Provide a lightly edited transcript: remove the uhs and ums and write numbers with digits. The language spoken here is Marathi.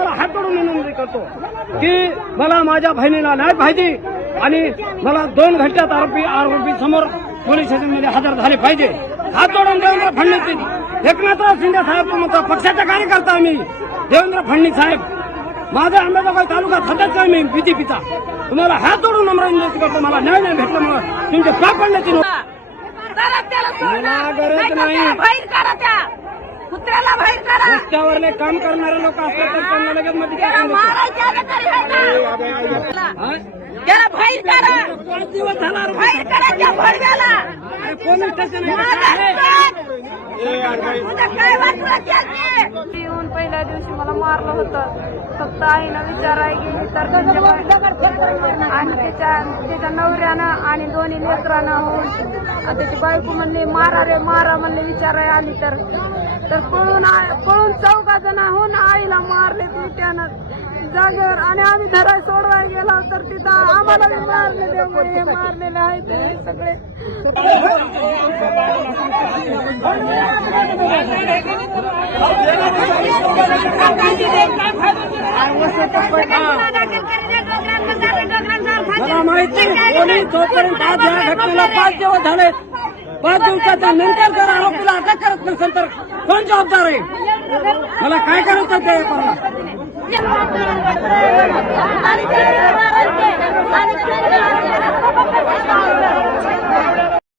तुम्हाला हात जोडून विनंती करतो की मला माझ्या बहिणीला न्याय पाहिजे आणि मला 2 घंट्यात आरोपी समोर पोलीस स्टेशनमध्ये हजर झाले पाहिजे. हात जोडून देवेंद्र फडणवीस, एकनाथराव शिंदे साहेब तुमचा पक्षाचा कार्यकर्ता मी देवेंद्र फडणवीस साहेब, माझा अंबाजोगाई तालुका सदस्य मी बीजेपीचा, तुम्हाला हात जोडून नम्र विनंती करतो. मला न्याय नाही भेटला म्हणून तुमचे पाप पडण्याची गरज नाही. कुत्र्याला बाहेर करा. रस्त्यावरले काम करणारे लोक असतात तर त्यांना लगेच मध्ये त्याला बाहेर करा. 5 दिवस झाला बाहेर करा त्या भडव्याला. पोलीस स्टेशन काय वाटलं येऊन पहिल्या दिवशी मला मारलं होतं. फक्त आईनं विचाराय गेली तर आणि त्याच्या नवऱ्यानं आणि दोन्ही लेकरानं होऊन त्याची बायको म्हणली मारा रे मारा म्हणले विचाराय आली तर पळून 4 जणांहून आईला मारले त्यानं जागेवर आणि आम्ही धराय सोडवाय गेला तर तिथं आम्हाला मारले मारलेले आहेत ते सगळे. मला माहिती पोलीस जोपर्यंत आज या घटनेला 5 दिवस झाले, 5 दिवसाच्या नंतर जर आरोपीला अटक करत नसेल तर कोण जबाबदार आहे? मला काय करायचं ते